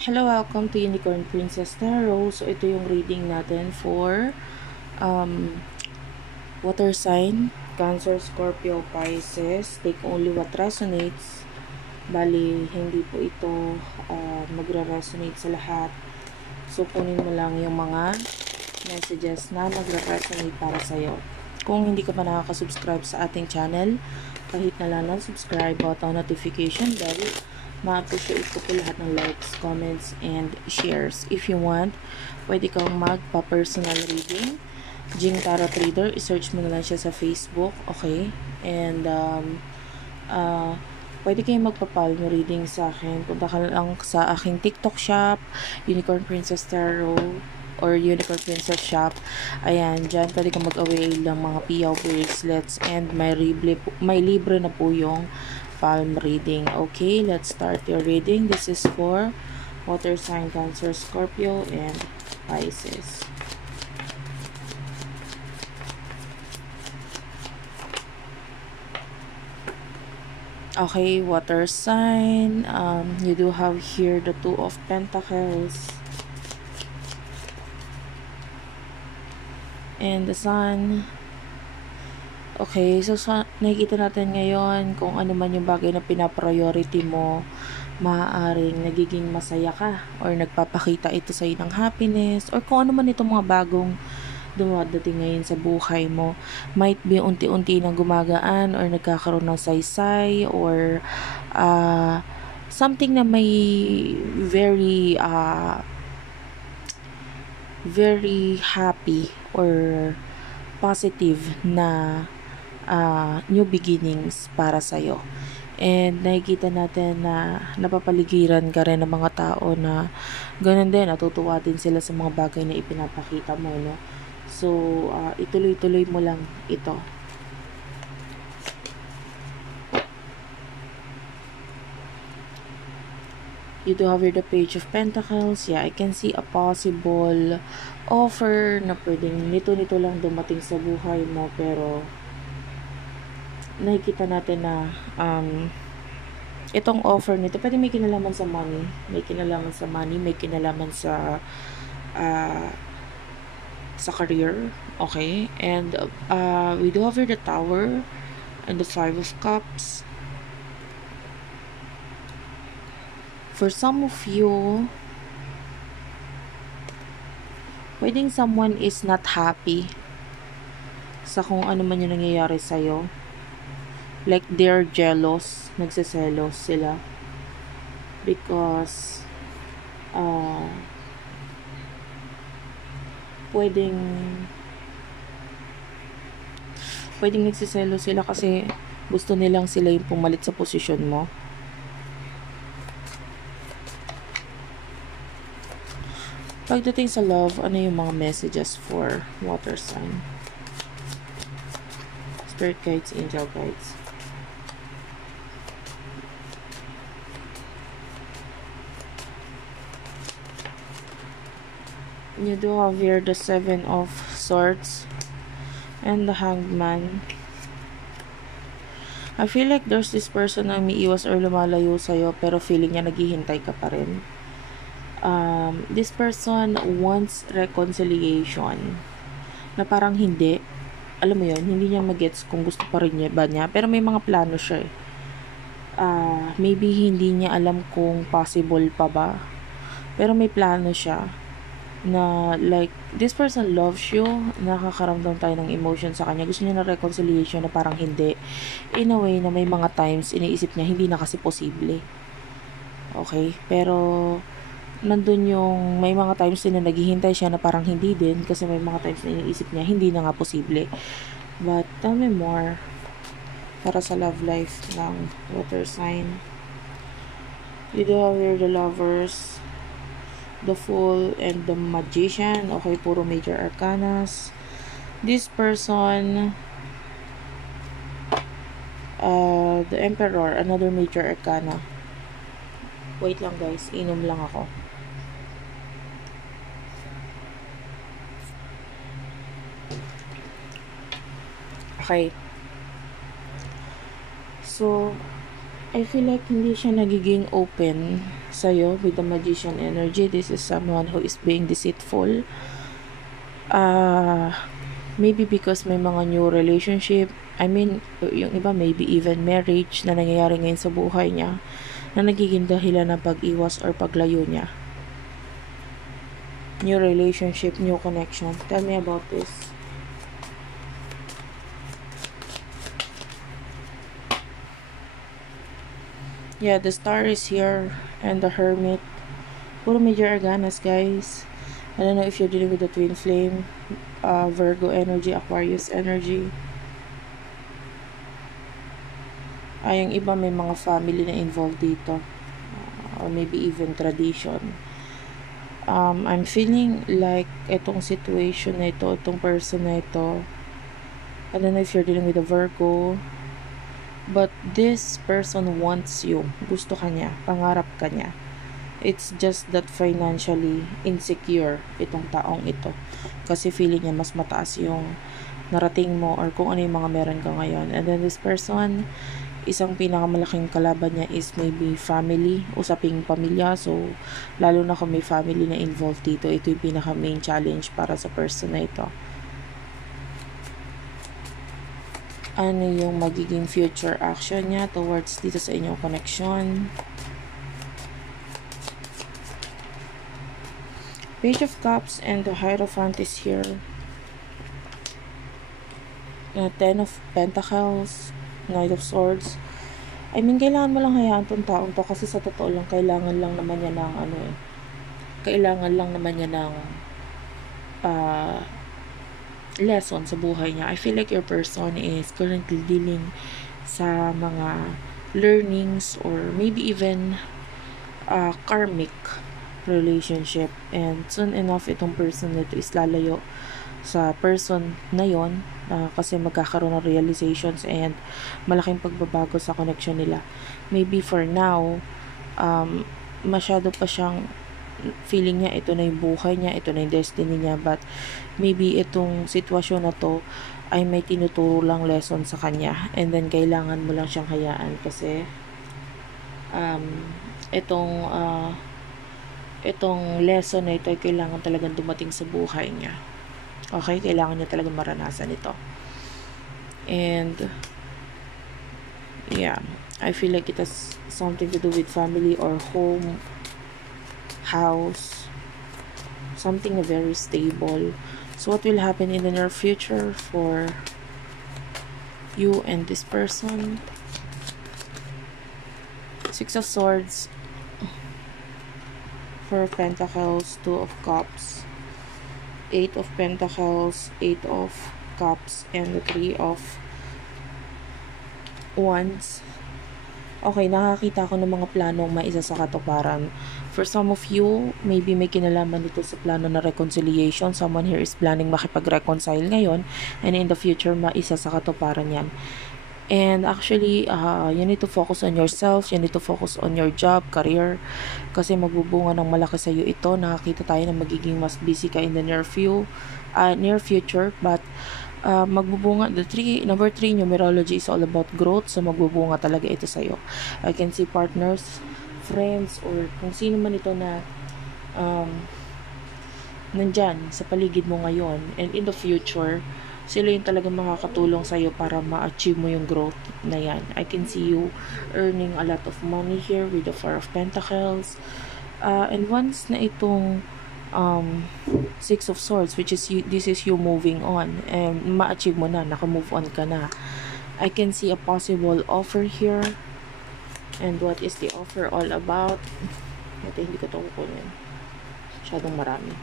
Hello, welcome to Unicorn Princess Tarot. So, ito yung reading natin for um, water sign, Cancer, Scorpio, Pisces. Take only what resonates. Bali, hindi po ito magre-resonate sa lahat. So, kunin mo lang yung mga messages na magre-resonate para sa'yo. Kung hindi ka pa nakaka-subscribe sa ating channel, kahit na lang ng subscribe button, notification bell, ma-appreciate ko po lahat ng likes, comments, and shares. If you want, pwede kang magpa-personal reading. Jing Tarot Reader, i-search mo na lang siya sa Facebook, okay? And, pwede kayong magpa-palm reading sa akin. Punta ka lang sa aking TikTok shop, Unicorn Princess Tarot, or Unicorn Princess Shop. Ayan, dyan pwede kang mag-avail ng mga piyaw bracelets and may libre na po yung palm reading. Okay, let's start your reading. This is for water sign, Cancer, Scorpio, and Pisces. Okay, water sign. You do have here the Two of Pentacles and the Sun. Okay, so nakikita natin ngayon kung ano man yung bagay na pinapriority mo, maaaring nagiging masaya ka or nagpapakita ito sa'yo ng happiness or kung ano man itong mga bagong dumadating ngayon sa buhay mo. Might be unti-unti nang gumagaan or nagkakaroon ng saysay or something na may very happy or positive na new beginnings para sa'yo. And nakikita natin na napapaligiran ka rin ng mga tao na ganun din, natutuwa din sila sa mga bagay na ipinapakita mo, no? So, ituloy-tuloy mo lang ito. You do have here the Page of Pentacles. Yeah, I can see a possible offer na pwedeng nito lang dumating sa buhay mo, pero nakikita natin na itong offer nito pwede may kinalaman sa money, may kinalaman sa career, okay? And we do have here the Tower and the Five of Cups. For some of you, pwedeng someone is not happy sa kung ano man yung nangyayari sa'yo. Like they're jealous, nagseselos sila because pwedeng nagseselos sila kasi gusto nilang sila yung pumalit sa posisyon mo. Pagdating sa love, ano yung mga messages for water sign? Spirit guides, angel guides. You do have here the Seven of Swords and the Hanged Man. I feel like there's this person na umiiwas or lumalayo sa'yo pero feeling niya naghihintay ka pa rin. This person wants reconciliation na parang hindi, alam mo yun, hindi niya magets kung gusto pa rin niya ba niya, pero may mga plano siya eh. Maybe hindi niya alam kung possible pa ba, pero may plano siya na like, this person loves you, nakakaramdam tayo ng emotion sa kanya, gusto niya na reconciliation na parang hindi, in a way na may mga times iniisip niya hindi na kasi posible, okay, pero nandun yung may mga times din na naghihintay siya na parang hindi din kasi may mga times na iniisip niya hindi na nga posible. But tell me more para sa love life ng water sign. You do have here the Lovers, the Fool, and the Magician. Okay, puro major arcanas. This person, the Emperor, another major arcana. Wait lang guys, inom lang ako. Okay. So, I feel like hindi siya nagiging open sa'yo with the Magician energy. This is someone who is being deceitful. Maybe because may mga new relationship. I mean, yung iba maybe even marriage na nangyayari ngayon sa buhay niya na nagiging dahilan ng pag-iwas or paglayo niya. New relationship, new connection. Tell me about this. Yeah, the Star is here and the Hermit. Puro major arcanas, guys. I don't know if you're dealing with the Twin Flame, Virgo energy, Aquarius energy. Yung iba may mga family na involved dito. Or maybe even tradition. I'm feeling like itong situation na ito, itong person na ito, I don't know if you're dealing with a Virgo, but this person wants you. Gusto ka niya. Pangarap ka niya. It's just that financially insecure itong taong ito. Kasi feeling niya mas mataas yung narating mo or kung ano yung mga meron ka ngayon. And then this person, isang pinakamalaking kalaban niya is maybe family, usaping pamilya. So, lalo na kung may family na involved dito, ito yung pinaka main challenge para sa person na ito. Ano yung magiging future action niya towards dito sa inyong connection? Page of Cups and the Hierophant is here. Ten of Pentacles, Knight of Swords. I mean, kailangan mo lang hayaan tong taong to kasi sa totoo lang, kailangan lang naman niya ng lesson sa buhay niya. I feel like your person is currently dealing sa mga learnings or maybe even karmic relationship, and soon enough itong person nito is lalayo sa person na yon kasi magkakaroon ng realizations and malaking pagbabago sa connection nila. Maybe for now masyado pa siyang feeling niya ito na yung buhay niya, ito na yung destiny niya, but maybe itong sitwasyon na to ay may tinuturo lang lesson sa kanya, and then kailangan mo lang siyang hayaan kasi itong lesson na ito ay kailangan talagang dumating sa buhay niya. Okay? Kailangan niya talagang maranasan ito. And yeah, I feel like it has something to do with family or home, house, something very stable. So what will happen in the near future for you and this person? Six of Swords, Four of Pentacles, Two of Cups, Eight of Pentacles, Eight of Cups, and the Three of Wands. Okay, nakakita ko ng mga planong maisa sa katuparan. For some of you, maybe may kinalaman dito sa plano na reconciliation. Someone here is planning makipag-reconcile ngayon, and in the future, maisa sa katuparan yan. And actually, you need to focus on yourself, you need to focus on your job, career, kasi magbubunga ng malaki sa iyo ito. Nakakita tayo na magiging mas busy ka in the near future, but magbubunga. Number 3, numerology is all about growth, so magbubunga talaga ito sa iyo. I can see partners, friends, or kung sino man ito na nandyan sa paligid mo ngayon, and in the future, sila yung talagang makakatulong sa'yo para ma-achieve mo yung growth na yan. I can see you earning a lot of money here with the Four of Pentacles. And once na itong Six of Swords, which is this is you moving on, and ma-achieve mo na, naka-move on ka na. I can see a possible offer here. And what is the offer all about? Ito, hindi ko ito kukunin. Masyadong marami.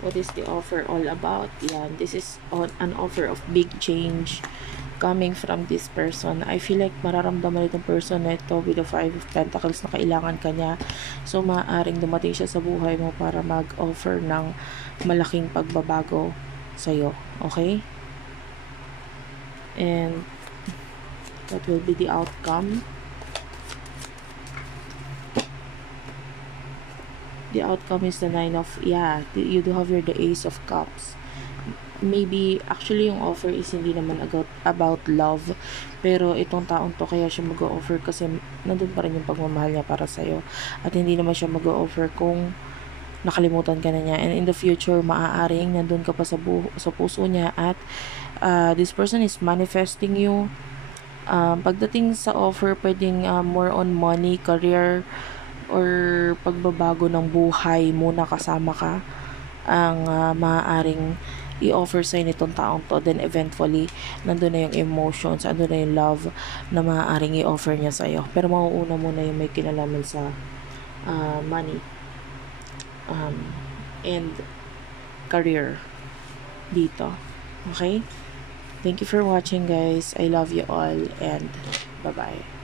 What is the offer all about? Yan, this is an offer of big change coming from this person. I feel like mararamdaman itong person na ito with the Five of Pentacles na kailangan ka niya. So, maaaring dumating siya sa buhay mo para mag-offer ng malaking pagbabago sa'yo. Okay? And what will be the outcome? The outcome is the Nine of, you do have here the Ace of Cups. maybe actually yung offer is hindi naman about love, pero itong taong to kaya siya mag-o-offer kasi nandun pa rin yung pagmamahal niya para sa'yo, at hindi naman siya mag-o-offer kung nakalimutan ka na niya, and in the future maaaring nandun ka pa sa puso niya, at this person is manifesting you. Pagdating sa offer, pwedeng more on money, career, or pagbabago ng buhay muna kasama ka ang maaaring i-offer sa'yo nitong taong to. Then eventually nandun na yung emotions, nandun na yung love na maaaring i-offer niya sa'yo, pero mauuna muna yung may kinalaman sa money and career dito. Okay, thank you for watching, guys. I love you all, and bye bye.